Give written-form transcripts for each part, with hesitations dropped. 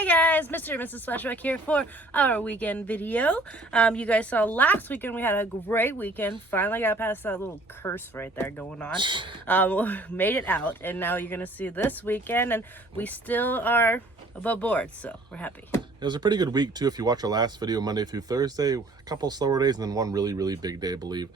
Hey guys, Mr. and Mrs. Flashback here for our weekend video. You guys saw last weekend we had a great weekend. Finally got past that little curse right there going on. Made it out, and now you're gonna see this weekend, and we still are above board, so we're happy. It was a pretty good week too. If you watch our last video, Monday through Thursday, a couple slower days, and then one really big day, I believe.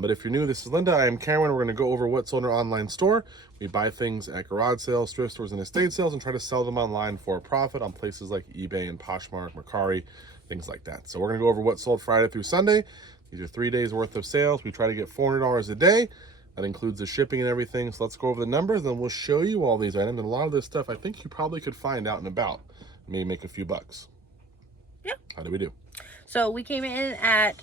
But if you're new, this is Linda. I am Cameron. We're going to go over what's on our online store. We buy things at garage sales, thrift stores, and estate sales, and try to sell them online for a profit on places like eBay and Poshmark, Mercari, things like that. So we're going to go over what's sold Friday through Sunday. These are 3 days worth of sales. We try to get $400 a day. That includes the shipping and everything. So let's go over the numbers, and we'll show you all these items. And a lot of this stuff I think you probably could find out and about. Maybe make a few bucks. Yeah. How do we do? So we came in at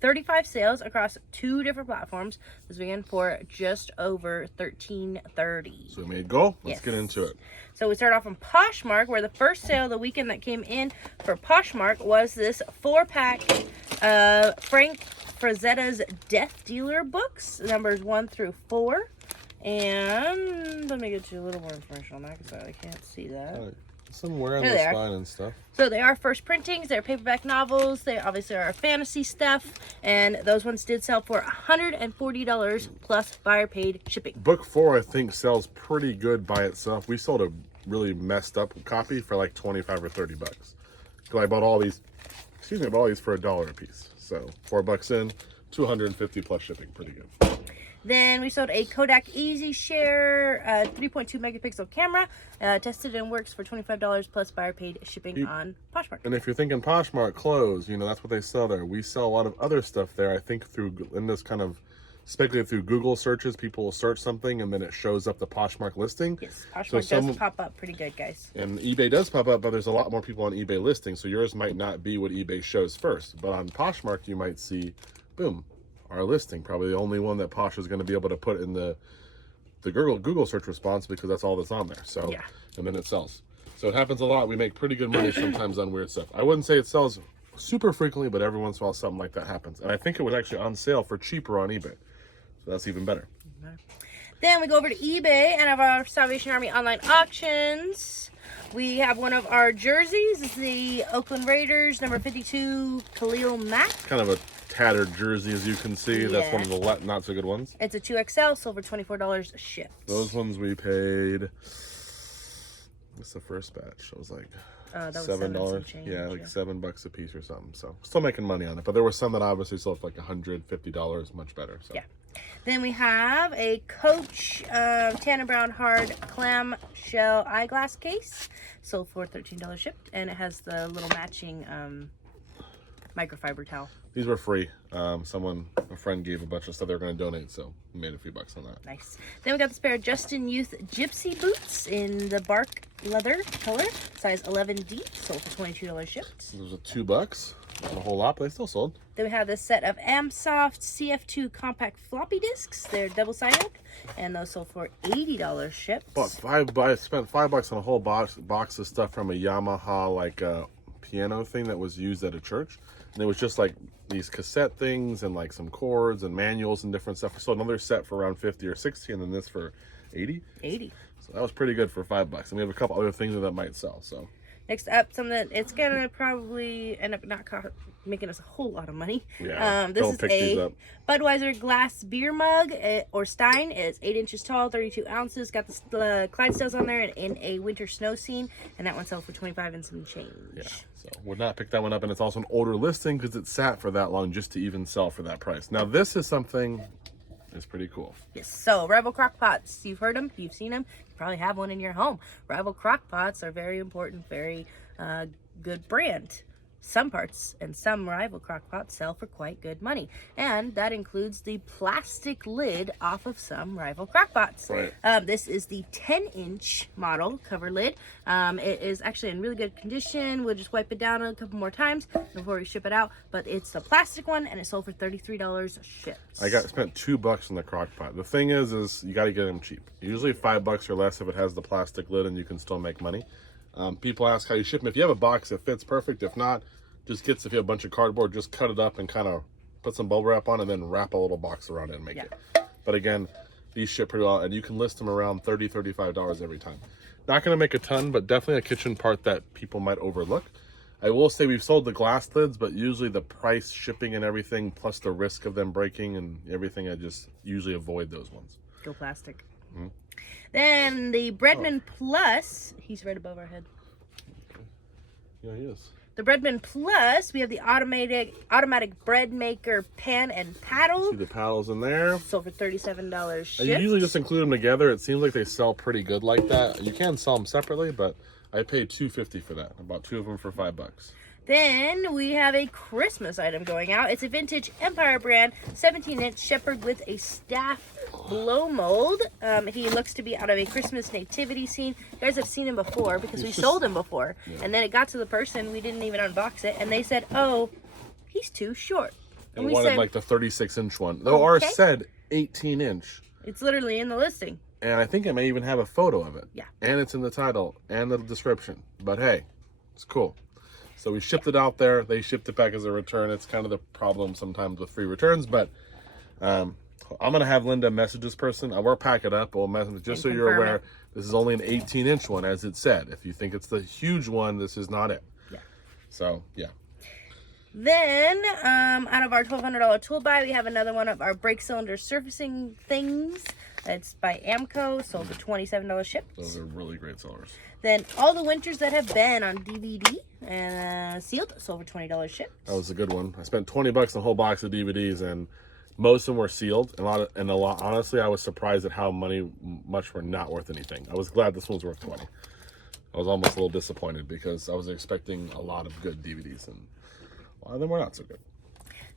35 sales across 2 different platforms this weekend for just over $13.30. So we made go. Let's Yes. get into it. So we start off on Poshmark, where the first sale of the weekend that came in for Poshmark was this 4-pack Frank Frazetta's Death Dealer books, numbers 1 through 4. And let me get you a little more information on that because I can't see that. Somewhere on There the they are. spine and stuff. So they are first printings, they're paperback novels, they obviously are fantasy stuff, and those ones did sell for $140 plus buyer paid shipping. Book 4 I think sells pretty good by itself. We sold a really messed up copy for like 25 or 30 bucks. So I bought all these, I bought all these for $1 a piece. So $4 in, 250 plus shipping, pretty good. Then we sold a Kodak Easy Share 3.2 megapixel camera, tested and works for $25 plus buyer paid shipping on Poshmark. And if you're thinking Poshmark clothes, you know, that's what they sell there. We sell a lot of other stuff there. I think through, Linda's kind of speculated through Google searches, people will search something and then it shows up the Poshmark listing. Yes, Poshmark does pop up pretty good, guys. And eBay does pop up, but there's a lot more people on eBay listing, so yours might not be what eBay shows first. But on Poshmark, you might see, boom, our listing, probably the only one that Posh is going to be able to put in the Google search response because that's all that's on there. So yeah. And then it sells. So it happens a lot. We make pretty good money sometimes on weird stuff. I wouldn't say it sells super frequently, but every once in a while something like that happens. And I think it was actually on sale for cheaper on eBay. So that's even better. Then we go over to eBay and have our Salvation Army online auctions. We have one of our jerseys. It's the Oakland Raiders, number 52, Khalil Mack. Kind of a tattered jersey, as you can see. Yeah. That's one of the not so good ones. It's a 2XL, sold for $24 shipped. Those ones we paid, what's the first batch? It was like $7. Yeah, like $7 a piece or something. So still making money on it. But there were some that obviously sold for like $150, much better. So. Yeah. Then we have a Coach tan and brown hard clam shell eyeglass case, sold for $13 shipped, and it has the little matching microfiber towel. These were free. A friend gave a bunch of stuff they were going to donate, so we made a few bucks on that. Nice. Then we got this pair of Justin Youth Gypsy boots in the bark leather color, size 11D, sold for $22 shipped. Those are $2. Not a whole lot, but they still sold. Then we have this set of Amsoft CF2 compact floppy disks. They're double-sided, and those sold for $80 shipped. But I spent $5 on a whole box of stuff from a Yamaha like piano thing that was used at a church, and it was just like these cassette things and like some chords and manuals and different stuff. We sold another set for around 50 or 60, and then this for 80. So that was pretty good for $5. And we have a couple other things that might sell. So. Next up, something that it's gonna probably end up not making us a whole lot of money. Yeah, this is a Budweiser glass beer mug or stein. It's 8 inches tall, 32 ounces. Got the Clydesdales on there in a winter snow scene, and that one sold for $25 and some change. Yeah, so would not pick that one up, and it's also an older listing because it sat for that long just to even sell for that price. Now this is something. It's pretty cool. Yes, so Rival Crockpots. You've heard them, you've seen them, you probably have one in your home. Rival Crockpots are very important, very good brand. Some parts and some Rival Crockpots sell for quite good money, and that includes the plastic lid off of some Rival Crockpots. Right. This is the 10-inch model cover lid. It is actually in really good condition. We'll just wipe it down a couple more times before we ship it out, but it's the plastic one, and it sold for $33 shipped. I spent $2 on the Crockpot. The thing is you got to get them cheap. Usually $5 or less if it has the plastic lid, and you can still make money. People ask how you ship them. If you have a box, it fits perfect. If not, just if you have a bunch of cardboard, just cut it up and kind of put some bubble wrap on, and then wrap a little box around it and make it. But again, these ship pretty well, and you can list them around $30, $35 every time. Not going to make a ton, but definitely a kitchen part that people might overlook. I will say we've sold the glass lids, but usually the price, shipping, and everything, plus the risk of them breaking and everything, I just usually avoid those ones. Go plastic. Then the Breadman Plus, he's right above our head. Yeah, he is. The Breadman Plus, we have the automatic bread maker pan and paddle. See the paddles in there. Sold for $37 shipped. I usually just include them together. It seems like they sell pretty good like that. You can sell them separately, but I paid $2.50 for that. I bought 2 of them for $5. Then we have a Christmas item going out. It's a vintage Empire brand 17-inch shepherd with a staff blow mold. He looks to be out of a Christmas nativity scene. You guys have seen him before because we sold him before. Yeah. And then it got to the person, we didn't even unbox it, and they said, oh, he's too short. And we wanted like the 36-inch one. Though ours said 18-inch. It's literally in the listing. And I think I may even have a photo of it. Yeah. And it's in the title and the description. But hey, it's cool. So we shipped it out there. They shipped it back as a return. It's kind of the problem sometimes with free returns. But I'm going to have Linda message this person. We'll pack it up. We'll message just so you're aware. This is only an 18-inch one, as it said. If you think it's the huge one, this is not it. Yeah. So, yeah. Then, out of our $1,200 tool buy, we have another one of our brake cylinder surfacing things. It's by Amco, sold for $27 shipped. Those are really great sellers. Then all the winters that have been on DVD and sealed, sold for $20 shipped. That was a good one. I spent $20 on a whole box of DVDs, and most of them were sealed. And a lot. Honestly, I was surprised at how much were not worth anything. I was glad this one's worth $20. I was almost a little disappointed because I was expecting a lot of good DVDs, and a lot of them were not so good.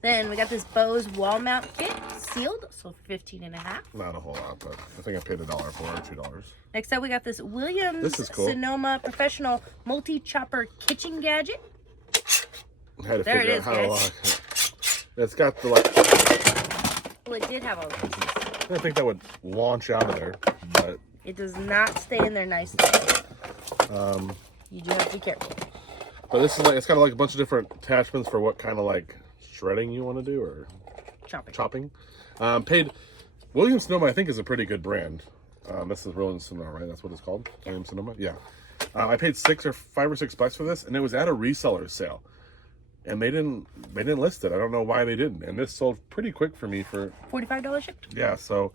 Then we got this Bose wall mount kit, sealed, sold for $15.50. Not a whole lot, but I think I paid $1 for it, or $2. Next up, we got this Williams Sonoma Professional Multi-Chopper Kitchen Gadget. I had to there figure it is, out how guys. It's got the Well, it did have all the pieces. I didn't think that would launch out of there, but it does not stay in there nicely. You do have to be careful. But this is it's got like a bunch of different attachments for what kind of like shredding you want to do or chopping. Paid Williams Sonoma, I think, is a pretty good brand. This is Williams Sonoma, right? That's what it's called. Yeah. Williams Sonoma. Yeah. I paid $5 or $6 for this, and it was at a reseller sale, and they didn't list it. I don't know why they didn't. And this sold pretty quick for me for $45 shipped. Yeah. So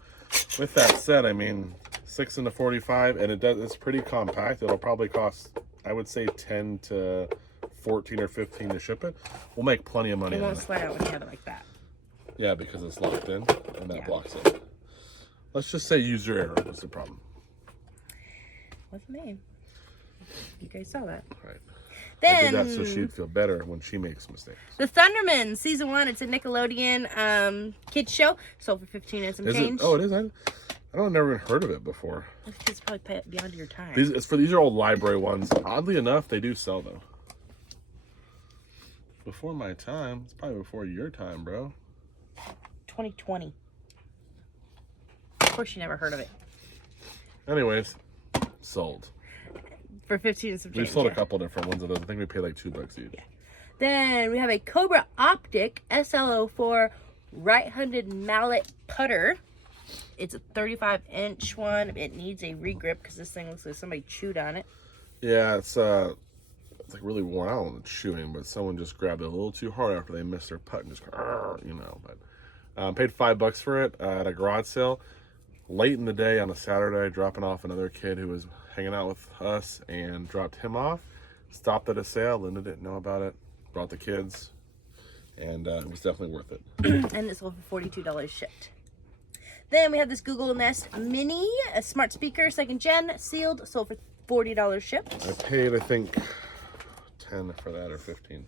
with that said, I mean, 6 into 45, and it's pretty compact. It'll probably cost, I would say, 10 to 14 or 15 to ship it. We'll make plenty of money. It won't slide out when you have it like that. Yeah, because it's locked in, and that blocks it. Let's just say user error was the problem. What's the name? You guys saw that. Right. Then, I did that so she'd feel better when she makes mistakes. The Thunderman Season 1. It's a Nickelodeon kids show. Sold for $15 and some change. Oh, it is? I don't never even heard of it before. It's probably beyond your time. These are old library ones. Oddly enough, they do sell though. Before my time. It's probably before your time, bro. 2020. Of course you never heard of it. Anyways, sold. For 15 and some change. We've sold a couple different ones of those. I think we paid like $2 each. Yeah. Then we have a Cobra Optic SL04 right-handed mallet putter. It's a 35-inch one. It needs a regrip because this thing looks like somebody chewed on it. Yeah, it's like really worn out on the chewing, but someone just grabbed it a little too hard after they missed their putt and just, you know. But paid $5 for it at a garage sale late in the day on a Saturday, dropping off another kid who was hanging out with us, and dropped him off. Stopped at a sale. Linda didn't know about it. Brought the kids, and it was definitely worth it. And it sold for $42 shipped. Then we have this Google Nest Mini, a smart speaker, 2nd gen, sealed, sold for $40 shipped. I paid, I think, 10 for that, or 15.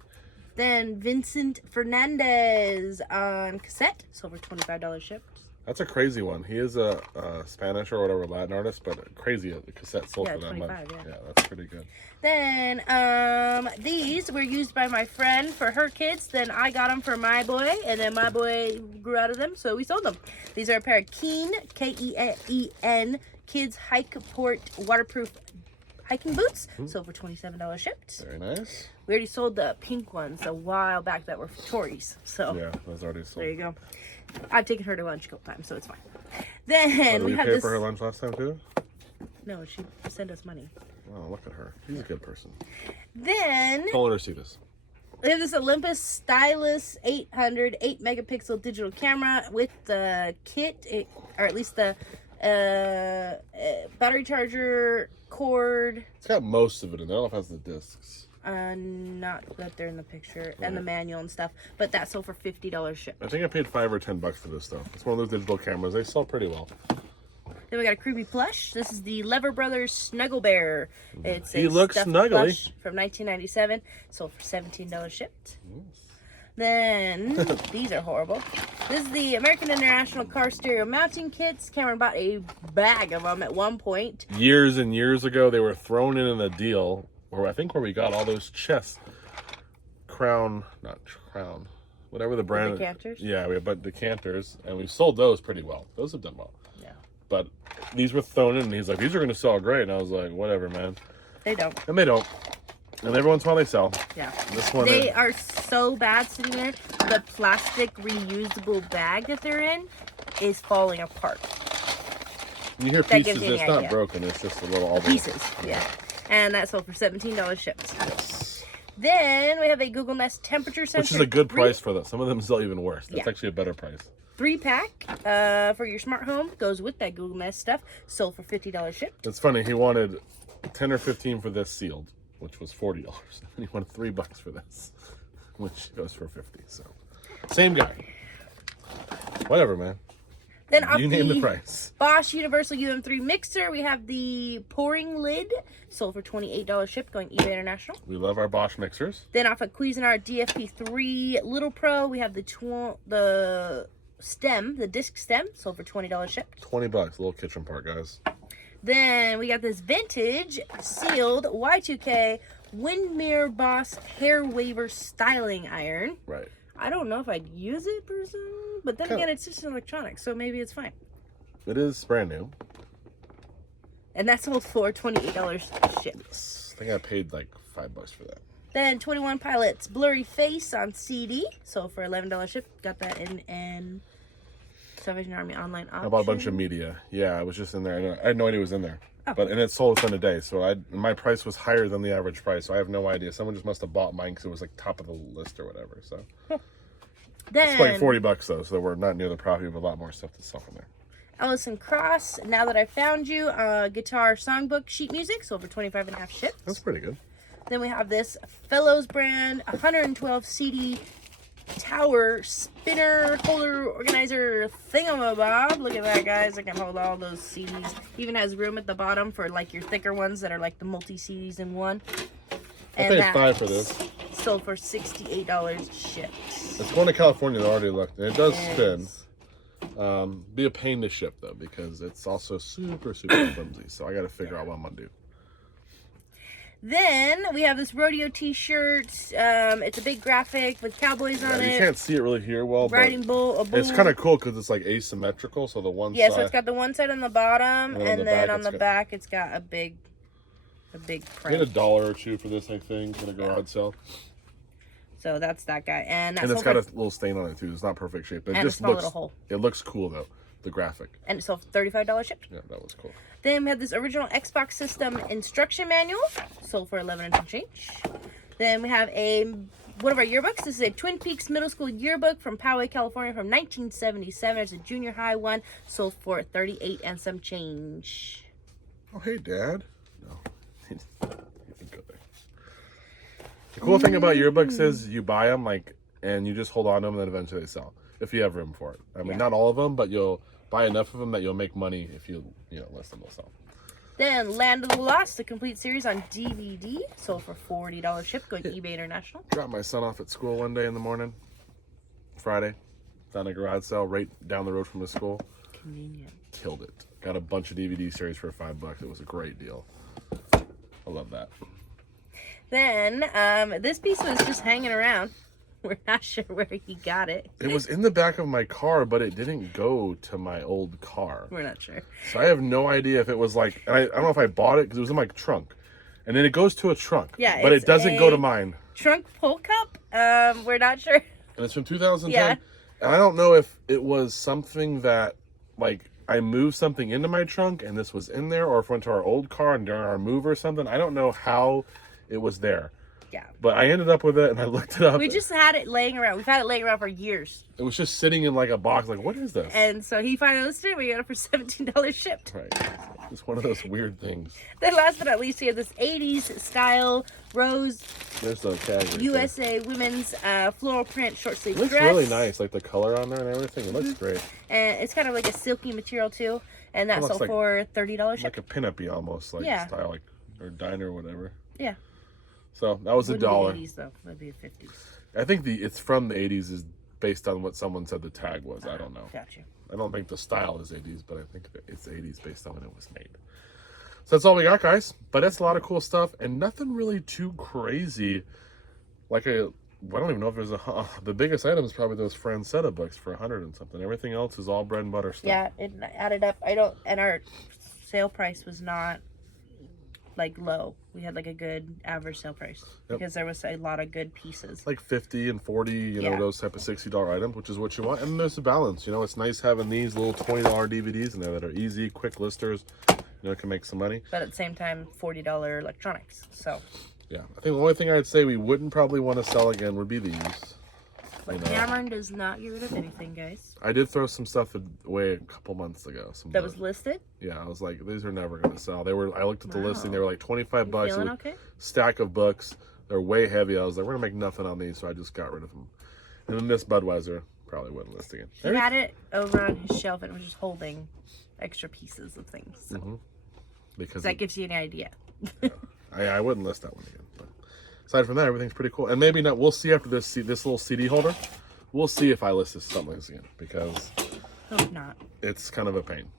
Then Vincent Fernandez on cassette, sold for $25 shipped. That's a crazy one. He is a Spanish or whatever Latin artist, but crazy the cassette sold for that much. Yeah, that's pretty good. Then these were used by my friend for her kids. Then I got them for my boy, and then my boy grew out of them, so we sold them. These are a pair of Keen, K-E-N, kids hike port waterproof hiking boots. Sold for $27 shipped. Very nice. We already sold the pink ones a while back that were for Tori's. So yeah, those already sold. There you go. I've taken her to lunch a couple times, so it's fine. Then we paid for her lunch last time too? No, she sent us money. Oh, look at her. She's a good person. Then Don't let her see this. we have this Olympus Stylus 800 8 megapixel digital camera with the kit, or at least the battery charger, cord. It's got most of it in there. I don't know if it has the discs. Not that they're in the picture, and the manual and stuff. But that sold for $50 shipped. I think I paid $5 or $10 for this though. It's one of those digital cameras. They sell pretty well. Then we got a creepy plush. This is the Lever Brothers Snuggle Bear. It's He a looks stuffed snuggly. plush from 1997. Sold for $17 shipped. Then these are horrible. This is the American International Car Stereo Mounting Kits. Cameron bought a bag of them at one point. Years and years ago, they were thrown in a deal, or I think where we got all those chests. Crown, whatever the brand. Decanters? Yeah, we have but decanters, and we've sold those pretty well. Those have done well. Yeah. But these were thrown in, and he's like, these are going to sell great. And I was like, whatever, man. They don't. And they don't. And every once in a while they sell. Yeah. This one They are so bad sitting there. The plastic reusable bag that they're in is falling apart. You hear That pieces, gives you it's an not idea. broken. It's just a little all Pieces, yeah. And that sold for $17 shipped. Yes. Then we have a Google Nest temperature sensor. Which is a good price for that. Some of them sell even worse. That's Yeah. actually a better price. 3-pack for your smart home. Goes with that Google Nest stuff. Sold for $50 shipped. It's funny. He wanted 10 or 15 for this sealed, which was $40. And he wanted $3 for this, which goes for 50. So, same guy. Whatever, man. Then off You name the price. Bosch Universal UM3 mixer, we have the pouring lid. Sold for $28 shipped, going eBay International. We love our Bosch mixers. Then off of Cuisinart DFP3 Little Pro, we have the stem, the disc stem. Sold for $20 shipped. $20, a little kitchen part, guys. Then we got this vintage sealed Y2K Windmere Boss hair waver styling iron. Right. I don't know if I'd use it personally, but then again, it's just an electronics, so maybe it's fine. It is brand new. And that sold for $28 shipped. I think I paid like $5 for that. Then 21 Pilots Blurry Face on CD, sold for $11 shipped. Got that in Salvation Army online auction. I bought a bunch of media. Yeah, I was just in there. I had no idea it was in there. Oh. And it sold within a day. So my price was higher than the average price. So I have no idea. Someone just must have bought mine because it was like top of the list or whatever. So Then it's like $40 though. So we're not near the profit. We have a lot more stuff to sell from there. Ellison Cross, Now That I Found You, guitar songbook sheet music, sold for $25.50 shipped. That's pretty good. Then we have this Fellows brand 112 CD tower spinner holder organizer thingamabob. Look at that, guys. I can hold all those CDs. Even has room at the bottom for like your thicker ones that are like the multi CDs in one. I paid $5 for this. Sold for $68 shipped. It's going to California. They already looked, and it does spin. Be a pain to ship though because it's also super flimsy. So I got to figure out what I'm gonna do. Then we have this rodeo T-shirt. It's a big graphic with cowboys on it. You can't see it really here well, Riding bull. it's kind of cool because it's like asymmetrical. So the one yeah, side, so it's got the one side on the bottom, and then on the back it's got a big print. I paid $1 or $2 for this, I think, in a garage sale. So that's that guy, and it's got a little stain on it too. It's not perfect shape, but it just a small looks. little hole. It looks cool though. The graphic. And it sold for $35 shipped. Yeah, that was cool. Then we have this original Xbox system instruction manual, sold for $11 and some change. Then we have one of our yearbooks. This is a Twin Peaks Middle School yearbook from Poway, California, from 1977. It's a junior high one, sold for $38 and some change. Oh, hey, Dad. No, you can go there. The cool thing about yearbooks is you buy them and you just hold on to them, and then eventually they sell if you have room for it. I mean, not all of them, but you'll buy enough of them that you'll make money if you list them. They'll sell. Then Land of the Lost, the complete series on DVD, sold for $40 shipped, going eBay International. Dropped my son off at school one day in the morning, Friday. Found a garage sale right down the road from his school. Convenient. Killed it. Got a bunch of DVD series for $5. It was a great deal. I love that. Then this piece was just hanging around. We're not sure where he got it. It was in the back of my car, but it didn't go to my old car. We're not sure. So I have no idea if it was I don't know if I bought it because it was in my trunk. And then it goes to a trunk. Yeah, but it doesn't go to mine. Trunk pull cup? We're not sure. And it's from 2010. Yeah. And I don't know if it was something that I moved something into my trunk and this was in there, or if it went to our old car and during our move or something. I don't know how it was there. Yeah. But I ended up with it and I looked it up. We just had it laying around. We've had it laying around for years. It was just sitting in like a box. Like, what is this? And so he finally listed it. We got it for $17 shipped. Right. It's one of those weird things. Then last but not least, we have this 80s style rose There's the tag right USA women's floral print short sleeve there. It dress. looks really nice. Like the color on there and everything. It looks great. And it's kind of like a silky material too. And that It looks sold like- for $30 shipped. Like a pinup-y almost. Like Yeah. style. Like, or diner or whatever. Yeah. So that was Wouldn't be $1. the 80s though. That'd be the 50s. I think it's from the 80s is based on what someone said the tag was. I don't know. Gotcha. I don't think the style is 80s, but I think that it's 80s based on when it was made. So that's all we got, guys. But that's a lot of cool stuff and nothing really too crazy. Like I don't even know if there's the biggest item is probably those Francetta books for 100 and something. Everything else is all bread and butter stuff. Yeah, it added up. And our sale price was not like low. We had like a good average sale price because there was a lot of good pieces. Like 50 and 40, you know, Yeah. those type of $60 items, which is what you want. And there's a balance. You know, it's nice having these little $20 DVDs in there that are easy, quick listers. You know, can make some money. But at the same time, $40 electronics. So. Yeah, I think the only thing I'd say we wouldn't probably want to sell again would be these. But Cameron does not get rid of anything, guys. I did throw some stuff away a couple months ago. That was listed? Yeah, I was like, these are never going to sell. I looked at the listing, they were like 25 You bucks. feeling a okay? stack of books. They're way heavy. I was like, we're going to make nothing on these, so I just got rid of them. And then this Budweiser probably wouldn't list again. He had it over on his shelf and was just holding extra pieces of things. So. Because That gives you an idea. I wouldn't list that one again. But aside from that, everything's pretty cool. And maybe not. We'll see after this little CD holder. We'll see if I list this something like this again because Hope not. it's kind of a pain.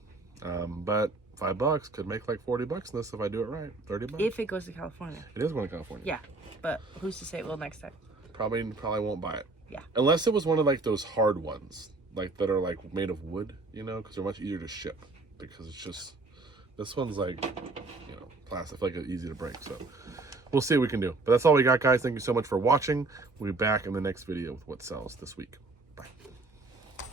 But $5 could make like 40 bucks in this if I do it right. 30 bucks. If it goes to California. It is going to California. Yeah. But who's to say it will next time? Probably won't buy it. Yeah. Unless it was one of like those hard ones, like that are like made of wood, you know, because they're much easier to ship. Because it's just this one's like, you know, plastic. I feel like it's easy to break. So we'll see what we can do. But that's all we got, guys. Thank you so much for watching. We'll be back in the next video with what sells this week.